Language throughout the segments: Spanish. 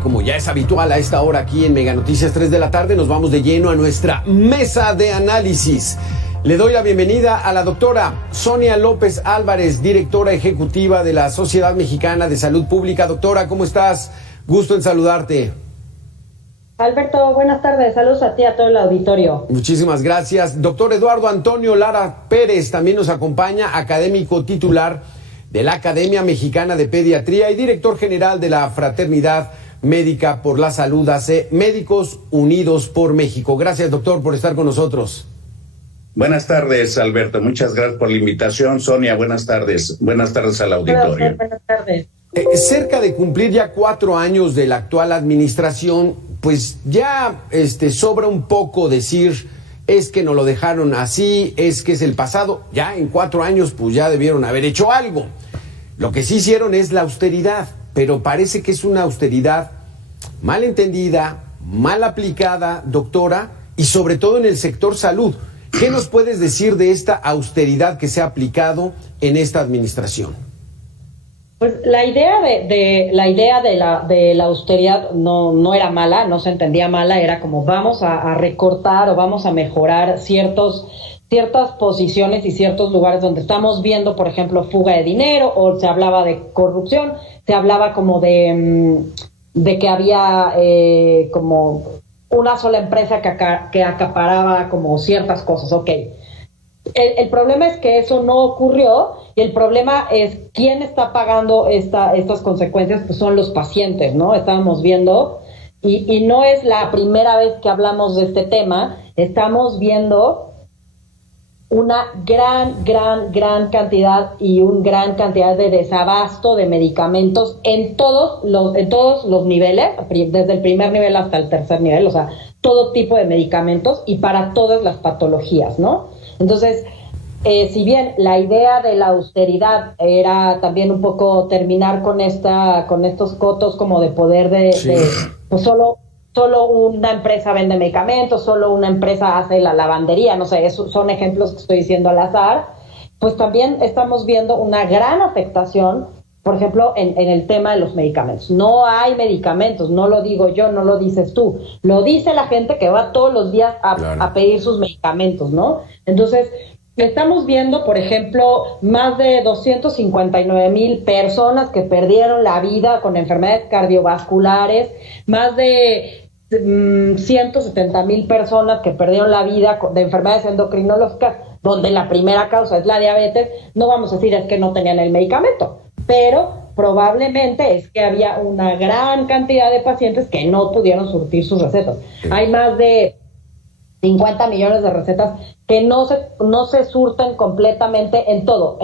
como ya es habitual a esta hora aquí en Mega Noticias 3 de la tarde, nos vamos de lleno a nuestra mesa de análisis. Le doy la bienvenida a la doctora Sonia López Álvarez, directora ejecutiva de la Sociedad Mexicana de Salud Pública. Doctora, ¿cómo estás? Gusto en saludarte. Alberto, buenas tardes. Saludos a ti y a todo el auditorio. Muchísimas gracias. Doctor Eduardo Antonio Lara Pérez también nos acompaña, académico titular de la Academia Mexicana de Pediatría y director general de la Fraternidad Médica por la Salud, AC, Médicos Unidos por México. Gracias, doctor, por estar con nosotros. Buenas tardes, Alberto. Muchas gracias por la invitación. Sonia, buenas tardes. Buenas tardes al auditorio. Buenas tardes. Cerca de cumplir ya 4 años de la actual administración, pues ya sobra un poco decir, es que no lo dejaron así, es que es el pasado. Ya en 4 años, pues ya debieron haber hecho algo. Lo que sí hicieron es la austeridad, pero parece que es una austeridad mal entendida, mal aplicada, doctora, y sobre todo en el sector salud. ¿Qué nos puedes decir de esta austeridad que se ha aplicado en esta administración? Pues la idea de la austeridad no era mala, no se entendía mala, era como vamos a recortar o vamos a mejorar ciertas posiciones y ciertos lugares donde estamos viendo, por ejemplo, fuga de dinero, o se hablaba de corrupción, se hablaba como de que había como una sola empresa que acaparaba como ciertas cosas. Ok. El problema es que eso no ocurrió, y el problema es quién está pagando estas consecuencias, pues son los pacientes, ¿no? Estábamos viendo, y no es la primera vez que hablamos de este tema, estamos viendo una gran cantidad de desabasto de medicamentos en todos los niveles, desde el primer nivel hasta el tercer nivel, o sea, todo tipo de medicamentos y para todas las patologías, ¿no? Entonces, si bien la idea de la austeridad era también un poco terminar con estos cotos como de poder pues solo una empresa vende medicamentos, solo una empresa hace la lavandería, no sé, esos son ejemplos que estoy diciendo al azar, pues también estamos viendo una gran afectación, por ejemplo, en el tema de los medicamentos. No hay medicamentos, no lo digo yo, no lo dices tú, lo dice la gente que va todos los días a pedir sus medicamentos, ¿no? Entonces, estamos viendo, por ejemplo, más de 259,000 personas que perdieron la vida con enfermedades cardiovasculares, más de 170,000 personas que perdieron la vida de enfermedades endocrinológicas, donde la primera causa es la diabetes. No vamos a decir es que no tenían el medicamento, pero probablemente es que había una gran cantidad de pacientes que no pudieron surtir sus recetas. Hay más de 50 millones de recetas que no se surten completamente en todos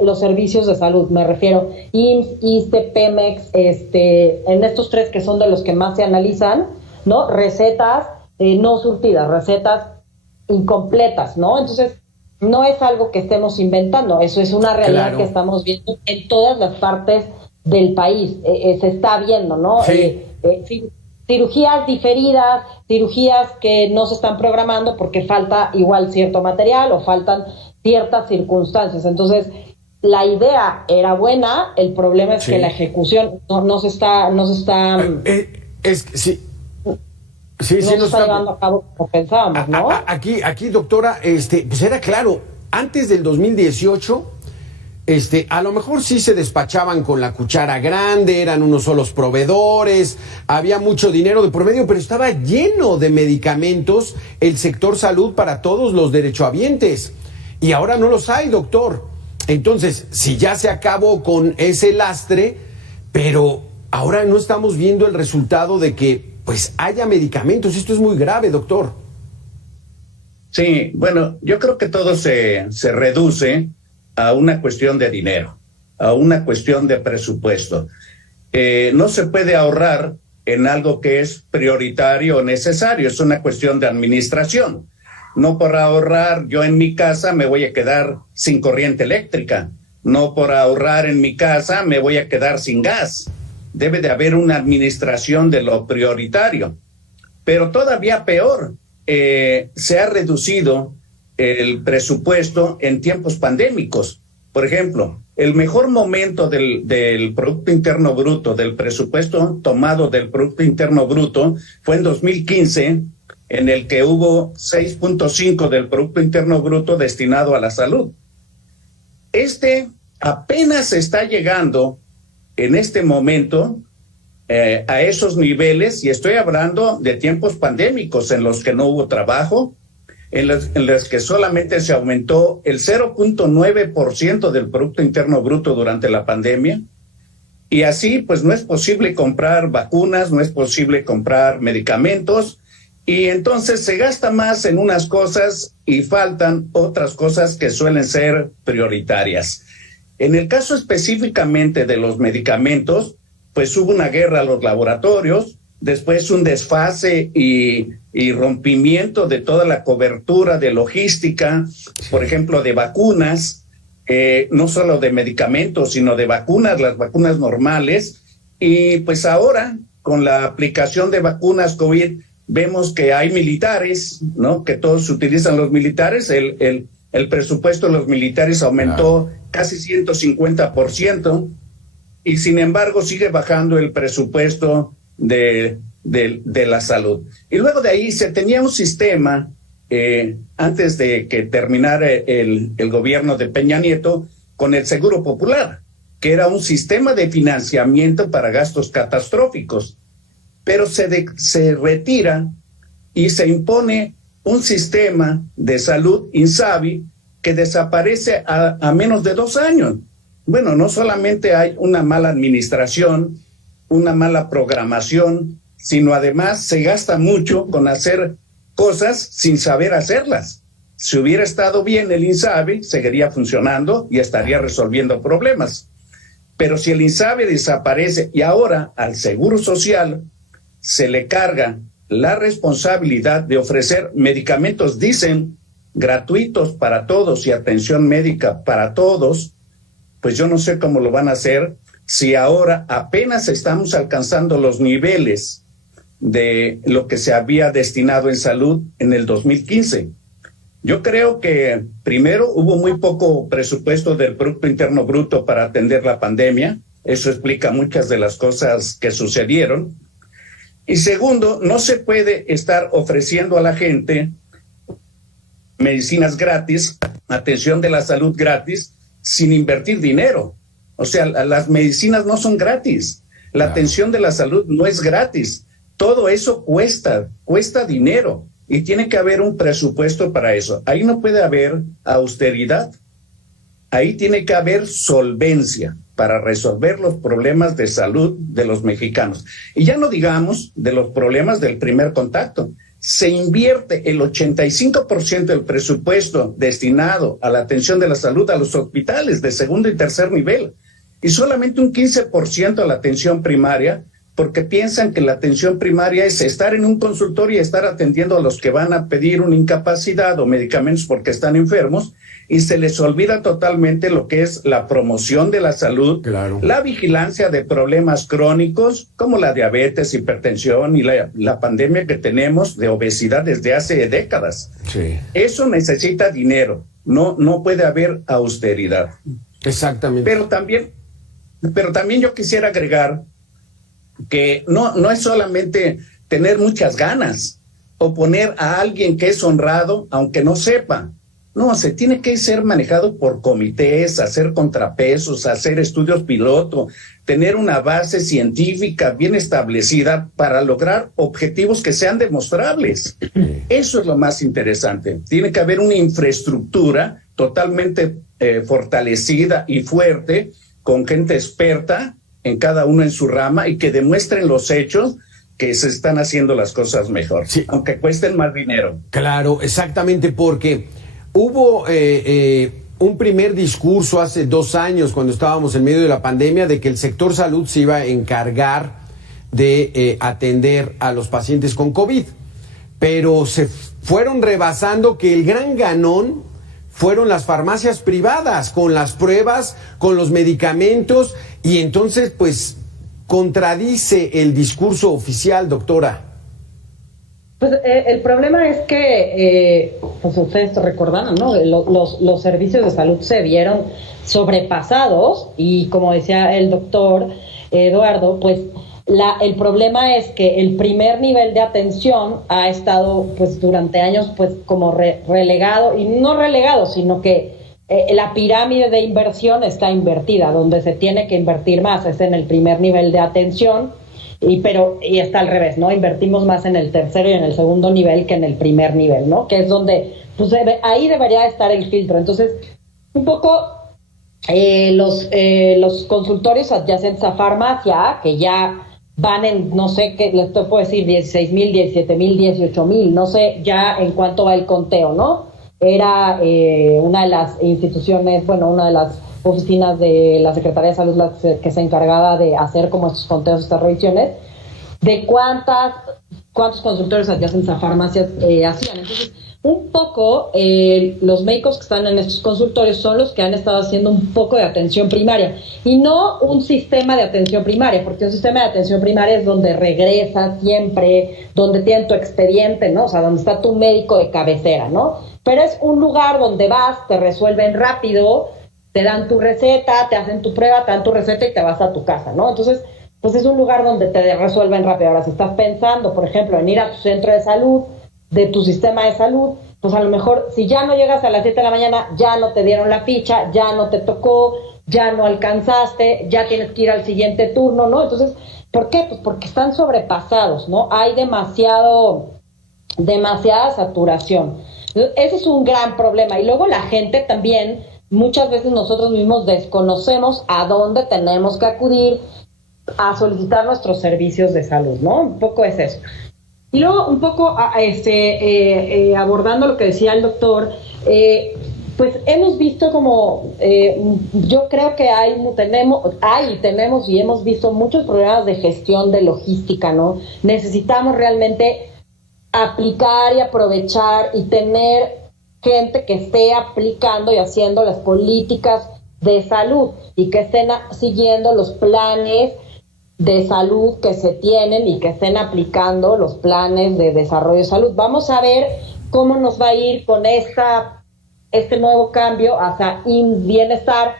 los servicios de salud, me refiero IMSS, ISSSTE, Pemex, en estos 3 que son de los que más se analizan, ¿no? Recetas no surtidas, recetas incompletas, ¿no? Entonces, no es algo que estemos inventando, eso es una realidad que estamos viendo en todas las partes del país, se está viendo, ¿no? Sí. Cirugías diferidas, cirugías que no se están programando porque falta igual cierto material o faltan ciertas circunstancias. Entonces, la idea era buena, el problema es que la ejecución no se está llevando a cabo como pensábamos, ¿no? Aquí, doctora, pues era claro, antes del 2018, a lo mejor sí se despachaban con la cuchara grande, eran unos solos proveedores, había mucho dinero de por medio, pero estaba lleno de medicamentos el sector salud para todos los derechohabientes. Y ahora no los hay, doctor. Entonces, si ya se acabó con ese lastre, pero ahora no estamos viendo el resultado de que pues haya medicamentos. Esto es muy grave, doctor. Sí, bueno, yo creo que todo se reduce a una cuestión de dinero, a una cuestión de presupuesto. No se puede ahorrar en algo que es prioritario o necesario, es una cuestión de administración. No por ahorrar yo en mi casa me voy a quedar sin corriente eléctrica, no por ahorrar en mi casa me voy a quedar sin gas. Debe de haber una administración de lo prioritario. Pero todavía peor, se ha reducido el presupuesto en tiempos pandémicos. Por ejemplo, el mejor momento del Producto Interno Bruto, del presupuesto tomado del Producto Interno Bruto, fue en 2015, en el que hubo 6.5 del Producto Interno Bruto destinado a la salud. Apenas está llegando en este momento a esos niveles, y estoy hablando de tiempos pandémicos en los que no hubo trabajo, en los que solamente se aumentó el 0.9% del Producto Interno Bruto durante la pandemia, y así pues no es posible comprar vacunas, no es posible comprar medicamentos, y entonces se gasta más en unas cosas y faltan otras cosas que suelen ser prioritarias. En el caso específicamente de los medicamentos, pues hubo una guerra a los laboratorios, después un desfase y rompimiento de toda la cobertura de logística, por ejemplo, de vacunas, no solo de medicamentos, sino de vacunas, las vacunas normales. Y pues ahora, con la aplicación de vacunas COVID, vemos que hay militares, ¿no? Que todos utilizan los militares. El presupuesto de los militares aumentó casi 150%, y sin embargo sigue bajando el presupuesto de la salud. Y luego de ahí se tenía un sistema, antes de que terminara el gobierno de Peña Nieto, con el Seguro Popular, que era un sistema de financiamiento para gastos catastróficos, pero se retira y se impone un sistema de salud, INSABI, que desaparece a menos de 2 años. Bueno, no solamente hay una mala administración, una mala programación, sino además se gasta mucho con hacer cosas sin saber hacerlas. Si hubiera estado bien el INSABI, seguiría funcionando y estaría resolviendo problemas. Pero si el INSABI desaparece y ahora al Seguro Social se le carga la responsabilidad de ofrecer medicamentos, dicen, gratuitos para todos y atención médica para todos, pues yo no sé cómo lo van a hacer si ahora apenas estamos alcanzando los niveles de lo que se había destinado en salud en el 2015. Yo creo que primero hubo muy poco presupuesto del Producto Interno Bruto para atender la pandemia. Eso explica muchas de las cosas que sucedieron. Y segundo, no se puede estar ofreciendo a la gente medicinas gratis, atención de la salud gratis, sin invertir dinero. O sea, las medicinas no son gratis. La atención de la salud no es gratis. Todo eso cuesta dinero, y tiene que haber un presupuesto para eso. Ahí no puede haber austeridad. Ahí tiene que haber solvencia para resolver los problemas de salud de los mexicanos. Y ya no digamos de los problemas del primer contacto. Se invierte el 85% del presupuesto destinado a la atención de la salud a los hospitales de segundo y tercer nivel, y solamente un 15% a la atención primaria, porque piensan que la atención primaria es estar en un consultorio y estar atendiendo a los que van a pedir una incapacidad o medicamentos porque están enfermos, y se les olvida totalmente lo que es la promoción de la salud, la vigilancia de problemas crónicos como la diabetes, hipertensión y la pandemia que tenemos de obesidad desde hace décadas. Sí. Eso necesita dinero, no puede haber austeridad. Exactamente. Pero también yo quisiera agregar que no es solamente tener muchas ganas o poner a alguien que es honrado aunque no sepa. No, se tiene que ser manejado por comités, hacer contrapesos, hacer estudios piloto, tener una base científica bien establecida para lograr objetivos que sean demostrables. Eso es lo más interesante. Tiene que haber una infraestructura totalmente fortalecida y fuerte, con gente experta en cada uno en su rama, y que demuestren los hechos que se están haciendo las cosas mejor, sí, aunque cuesten más dinero. Claro, exactamente, porque hubo un primer discurso hace 2 años, cuando estábamos en medio de la pandemia, de que el sector salud se iba a encargar de atender a los pacientes con COVID, pero se fueron rebasando, que el gran ganón fueron las farmacias privadas, con las pruebas, con los medicamentos, y entonces pues contradice el discurso oficial, doctora. Pues el problema es que, pues ustedes recordarán, ¿no? Los servicios de salud se vieron sobrepasados y como decía el doctor Eduardo, pues el problema es que el primer nivel de atención ha estado pues durante años pues como relegado, y no relegado, sino que la pirámide de inversión está invertida, donde se tiene que invertir más es en el primer nivel de atención. Y está al revés, ¿no? Invertimos más en el tercero y en el segundo nivel que en el primer nivel, ¿no? Que es donde, pues ahí debería estar el filtro. Entonces, un poco los consultorios adyacentes a farmacia, que ya van en, no sé qué, les puedo decir, 16,000, 17,000, 18,000, no sé ya en cuánto va el conteo, ¿no? Era una de las instituciones, bueno, una de las oficinas de la Secretaría de Salud que se encargaba de hacer como estos conteos, estas revisiones, de cuántos consultorios adyacentes a farmacias hacían. Entonces, un poco los médicos que están en estos consultorios son los que han estado haciendo un poco de atención primaria, y no un sistema de atención primaria, porque un sistema de atención primaria es donde regresas siempre, donde tienen tu expediente, ¿no? O sea, donde está tu médico de cabecera, ¿no? Pero es un lugar donde vas, te resuelven rápido, te dan tu receta, te hacen tu prueba, te dan tu receta y te vas a tu casa, ¿no? Entonces, pues es un lugar donde te resuelven rápido. Ahora, si estás pensando, por ejemplo, en ir a tu centro de salud, de tu sistema de salud, pues a lo mejor, si ya no llegas a las 7 de la mañana, ya no te dieron la ficha, ya no te tocó, ya no alcanzaste, ya tienes que ir al siguiente turno, ¿no? Entonces, ¿por qué? Pues porque están sobrepasados, ¿no? Hay demasiada saturación. Ese es un gran problema. Y luego la gente también, muchas veces nosotros mismos desconocemos a dónde tenemos que acudir a solicitar nuestros servicios de salud, ¿no? Un poco es eso. Y luego un poco abordando lo que decía el doctor, pues hemos visto como, yo creo que tenemos y hemos visto muchos problemas de gestión de logística, ¿no? Necesitamos realmente aplicar y aprovechar y tener gente que esté aplicando y haciendo las políticas de salud y que estén siguiendo los planes de salud que se tienen y que estén aplicando los planes de desarrollo de salud. Vamos a ver cómo nos va a ir con este nuevo cambio hacia IMSS Bienestar,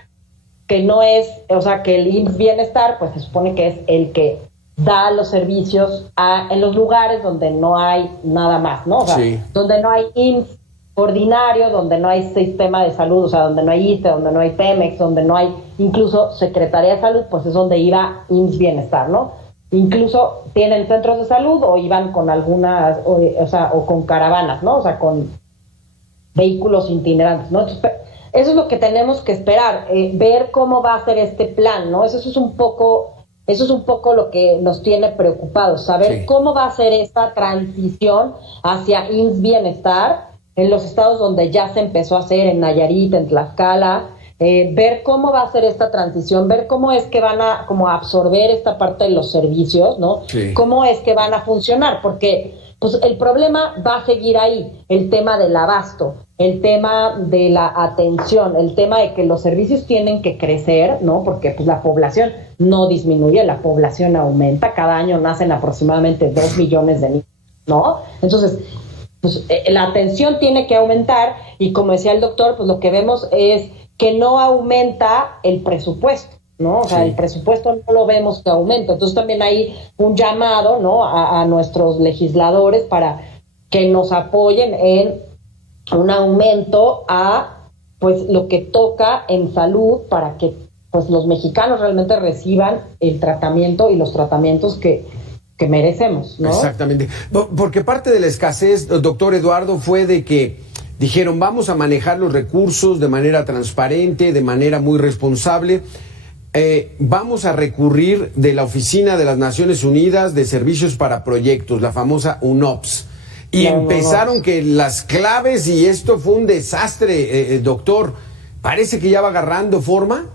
que no es, o sea, que el IMSS Bienestar, pues se supone que es el que da los servicios en los lugares donde no hay nada más, ¿no? O sea, sí, donde no hay IMSS ordinario, donde no hay sistema de salud, o sea, donde no hay ISSSTE, donde no hay Pemex, donde no hay incluso Secretaría de Salud, pues es donde iba IMSS Bienestar, ¿no? Incluso tienen centros de salud o iban con algunas, o con caravanas, ¿no? O sea, con vehículos itinerantes, ¿no? Entonces, eso es lo que tenemos que esperar, ver cómo va a ser este plan, ¿no? Eso es un poco lo que nos tiene preocupados, saber cómo va a ser esta transición hacia IMSS Bienestar en los estados donde ya se empezó a hacer, en Nayarit, en Tlaxcala, ver cómo va a ser esta transición, ver cómo es que van a como absorber esta parte de los servicios, ¿no? Sí. Cómo es que van a funcionar, porque pues el problema va a seguir ahí, el tema del abasto, el tema de la atención, el tema de que los servicios tienen que crecer, ¿no? Porque pues la población no disminuye, la población aumenta, cada año nacen aproximadamente 2 millones de niños, ¿no? Entonces, pues la atención tiene que aumentar y como decía el doctor, pues lo que vemos es que no aumenta el presupuesto, ¿no? O sea, el presupuesto no lo vemos que aumenta. Entonces también hay un llamado, ¿no? a nuestros legisladores para que nos apoyen en un aumento a pues lo que toca en salud para que pues los mexicanos realmente reciban el tratamiento y los tratamientos que merecemos, ¿no? Exactamente. Porque parte de la escasez, doctor Eduardo, fue de que dijeron vamos a manejar los recursos de manera transparente, de manera muy responsable. Vamos a recurrir de la Oficina de las Naciones Unidas de Servicios para Proyectos, la famosa UNOPS. Y empezaron que las claves, y esto fue un desastre, doctor. ¿Parece que ya va agarrando forma?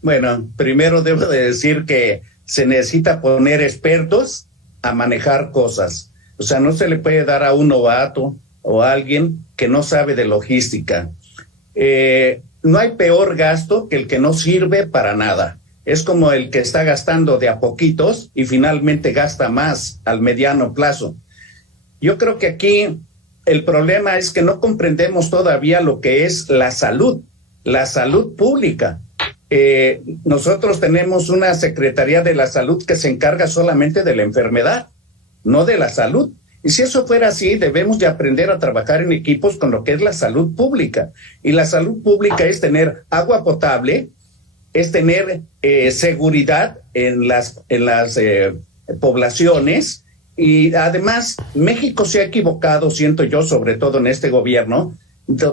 Bueno, primero debo de decir que se necesita poner expertos a manejar cosas. O sea, no se le puede dar a un novato o a alguien que no sabe de logística. No hay peor gasto que el que no sirve para nada. Es como el que está gastando de a poquitos y finalmente gasta más al mediano plazo. Yo creo que aquí el problema es que no comprendemos todavía lo que es la salud pública. Nosotros tenemos una Secretaría de la Salud que se encarga solamente de la enfermedad, no de la salud. Y si eso fuera así, debemos de aprender a trabajar en equipos con lo que es la salud pública. Y la salud pública es tener agua potable, es tener seguridad en las poblaciones. Y además, México se ha equivocado, siento yo, sobre todo en este gobierno,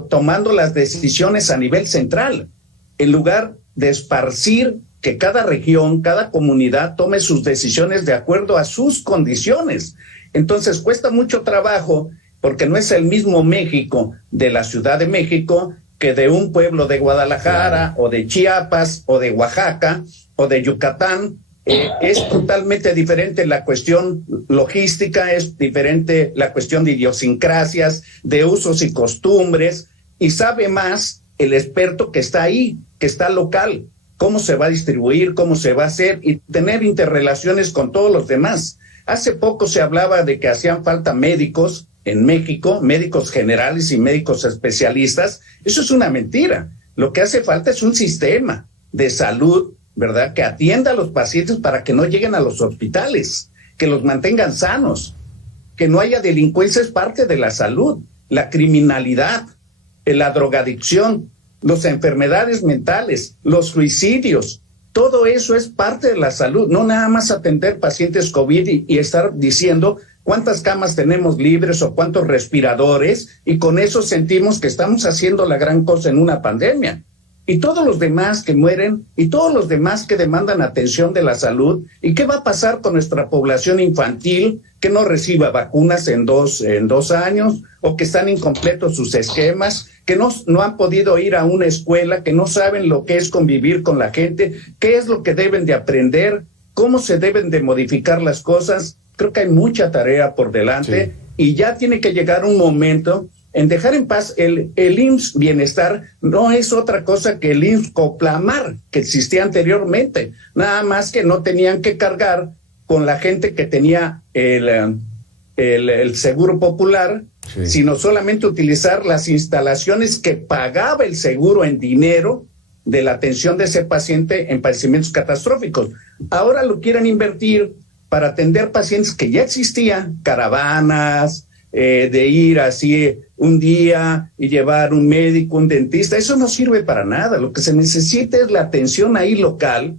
tomando las decisiones a nivel central, en lugar de esparcir que cada región, cada comunidad tome sus decisiones de acuerdo a sus condiciones. Entonces cuesta mucho trabajo, porque no es el mismo México de la Ciudad de México que de un pueblo de Guadalajara, o de Chiapas, o de Oaxaca, o de Yucatán. Es totalmente diferente la cuestión logística, es diferente la cuestión de idiosincrasias, de usos y costumbres, y sabe más el experto que está ahí, que está local, cómo se va a distribuir, cómo se va a hacer, y tener interrelaciones con todos los demás. Hace poco se hablaba de que hacían falta médicos en México, médicos generales y médicos especialistas. Eso es una mentira. Lo que hace falta es un sistema de salud, ¿verdad?, que atienda a los pacientes para que no lleguen a los hospitales, que los mantengan sanos, que no haya delincuencia, es parte de la salud, la criminalidad, la drogadicción, las enfermedades mentales, los suicidios, todo eso es parte de la salud, no nada más atender pacientes COVID y estar diciendo cuántas camas tenemos libres o cuántos respiradores, y con eso sentimos que estamos haciendo la gran cosa en una pandemia. Y todos los demás que mueren, y todos los demás que demandan atención de la salud. ¿Y qué va a pasar con nuestra población infantil que no reciba vacunas en dos años, o que están incompletos sus esquemas, que no han podido ir a una escuela, que no saben lo que es convivir con la gente, qué es lo que deben de aprender, cómo se deben de modificar las cosas? Creo que hay mucha tarea por delante, y ya tiene que llegar un momento en dejar en paz el IMSS Bienestar. No es otra cosa que el IMSS Coplamar, que existía anteriormente, nada más que no tenían que cargar con la gente que tenía el seguro popular, sino solamente utilizar las instalaciones que pagaba el seguro en dinero de la atención de ese paciente en padecimientos catastróficos. Ahora lo quieren invertir para atender pacientes que ya existían, caravanas, de ir así un día y llevar un médico, un dentista. Eso no sirve para nada. Lo que se necesita es la atención ahí local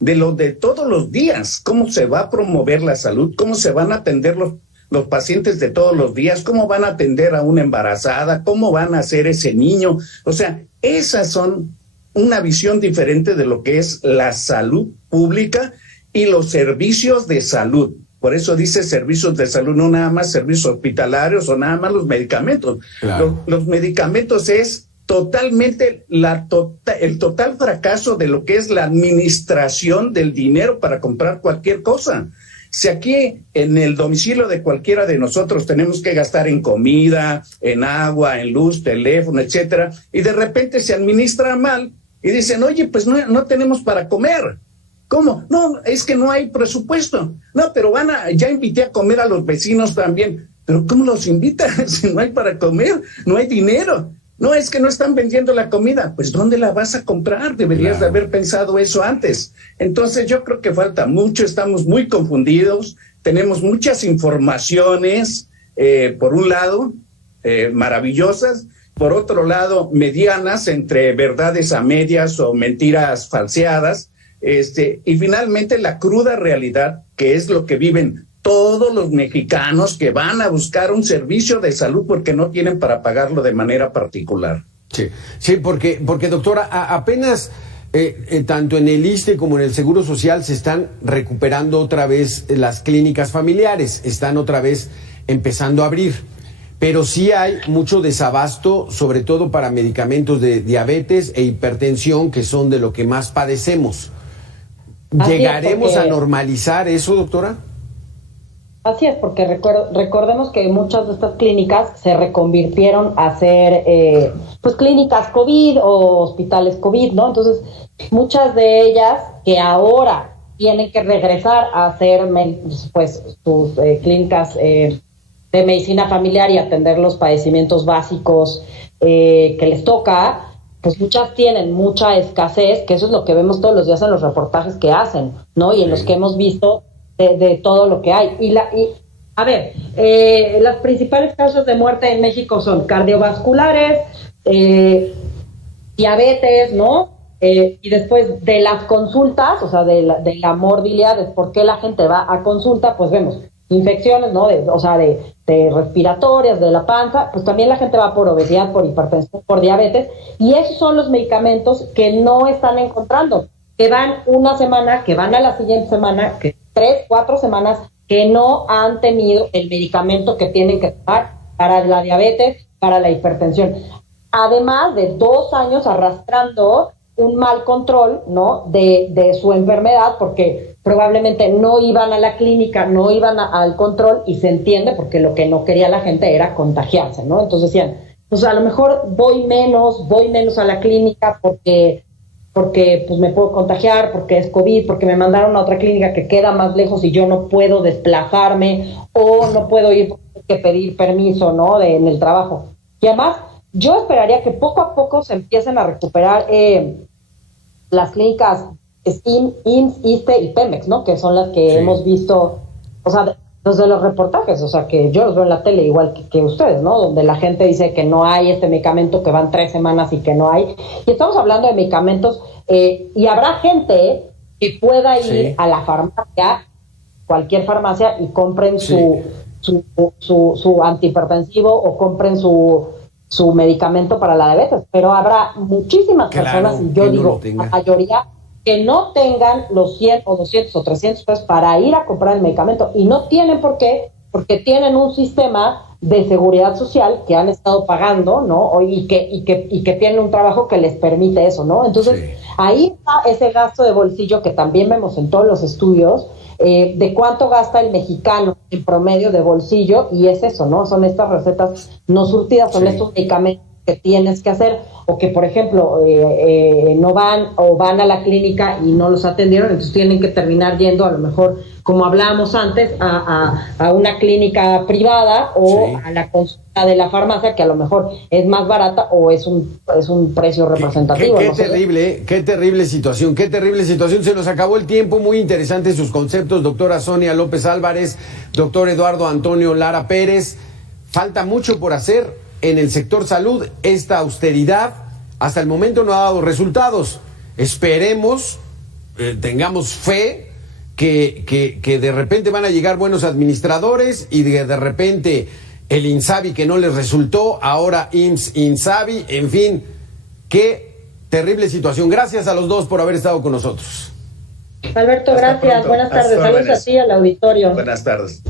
de lo de todos los días. Cómo se va a promover la salud, cómo se van a atender los pacientes de todos los días, cómo van a atender a una embarazada, cómo van a hacer ese niño. O sea, esas son una visión diferente de lo que es la salud pública y los servicios de salud. Por eso dice servicios de salud, no nada más servicios hospitalarios o nada más los medicamentos. Claro. Los medicamentos es totalmente el total fracaso de lo que es la administración del dinero para comprar cualquier cosa. Si aquí en el domicilio de cualquiera de nosotros tenemos que gastar en comida, en agua, en luz, teléfono, etcétera, y de repente se administra mal y dicen, oye, pues no tenemos para comer. ¿Cómo? No, es que no hay presupuesto. No, pero ya invité a comer a los vecinos también. ¿Pero cómo los invitan si no hay para comer? No hay dinero. No, es que no están vendiendo la comida. Pues ¿dónde la vas a comprar? Deberías de haber pensado eso antes. Entonces yo creo que falta mucho, estamos muy confundidos, tenemos muchas informaciones, por un lado, maravillosas, por otro lado, medianas, entre verdades a medias o mentiras falseadas. Y finalmente la cruda realidad, que es lo que viven todos los mexicanos que van a buscar un servicio de salud porque no tienen para pagarlo de manera particular. Sí, porque doctora, apenas tanto en el ISSSTE como en el Seguro Social se están recuperando otra vez las clínicas familiares, están otra vez empezando a abrir, pero sí hay mucho desabasto, sobre todo para medicamentos de diabetes e hipertensión, que son de lo que más padecemos. ¿Llegaremos a normalizar eso, doctora? Así es, porque recordemos que muchas de estas clínicas se reconvirtieron a ser pues clínicas COVID o hospitales COVID, ¿no? Entonces, muchas de ellas que ahora tienen que regresar a hacer pues sus clínicas de medicina familiar y atender los padecimientos básicos que les toca, pues muchas tienen mucha escasez, que eso es lo que vemos todos los días en los reportajes que hacen, ¿no? Y en los que hemos visto de todo lo que hay. A ver, las principales causas de muerte en México son cardiovasculares, diabetes, ¿no? Y después de las consultas, o sea, de la morbilidad, de por qué la gente va a consulta, pues vemos infecciones, ¿no? De respiratorias, de la panza, pues también la gente va por obesidad, por hipertensión, por diabetes, y esos son los medicamentos que no están encontrando, que van una semana, que van a la siguiente semana, que 3, 4 semanas, que no han tenido el medicamento que tienen que tomar para la diabetes, para la hipertensión. Además de 2 años arrastrando un mal control, ¿no? de su enfermedad, porque probablemente no iban a la clínica, no iban al control, y se entiende porque lo que no quería la gente era contagiarse, ¿no? Entonces decían, pues a lo mejor voy menos a la clínica porque pues me puedo contagiar, porque es COVID, porque me mandaron a otra clínica que queda más lejos y yo no puedo desplazarme, o no puedo ir porque tengo que pedir permiso, ¿no? En el trabajo. Y además, yo esperaría que poco a poco se empiecen a recuperar las clínicas IMSS, ISSSTE y Pemex, ¿no? Que son las que hemos visto, o sea, desde los reportajes, o sea, que yo los veo en la tele igual que ustedes, ¿no? Donde la gente dice que no hay este medicamento, que van 3 semanas y que no hay. Y estamos hablando de medicamentos, y habrá gente que pueda ir a la farmacia, cualquier farmacia, y compren su antihipertensivo o compren su medicamento para la diabetes, pero habrá muchísimas personas, y yo digo, la mayoría, que no tengan los 100 o 200 o 300 pesos para ir a comprar el medicamento, y no tienen por qué, porque tienen un sistema de seguridad social que han estado pagando, ¿no? Y que tienen un trabajo que les permite eso, ¿no? Entonces, ahí está ese gasto de bolsillo que también vemos en todos los estudios, de cuánto gasta el mexicano en promedio de bolsillo, y es eso, ¿no? Son estas recetas no surtidas, son estos medicamentos que tienes que hacer, o que, por ejemplo, no van o van a la clínica y no los atendieron, entonces tienen que terminar yendo, a lo mejor, como hablábamos antes, a una clínica privada o a la consulta de la farmacia, que a lo mejor es más barata o es un precio representativo. Qué terrible, qué terrible situación, se nos acabó el tiempo. Muy interesantes sus conceptos, doctora Sonia López Álvarez, doctor Eduardo Antonio Lara Pérez. Falta mucho por hacer en el sector salud. Esta austeridad hasta el momento no ha dado resultados. Esperemos, tengamos fe que de repente van a llegar buenos administradores, y de repente el INSABI, que no les resultó, ahora IMSS, INSABI, en fin, qué terrible situación. Gracias a los dos por haber estado con nosotros. Alberto, gracias. Buenas tardes. Saludos a ti, al auditorio. Buenas tardes.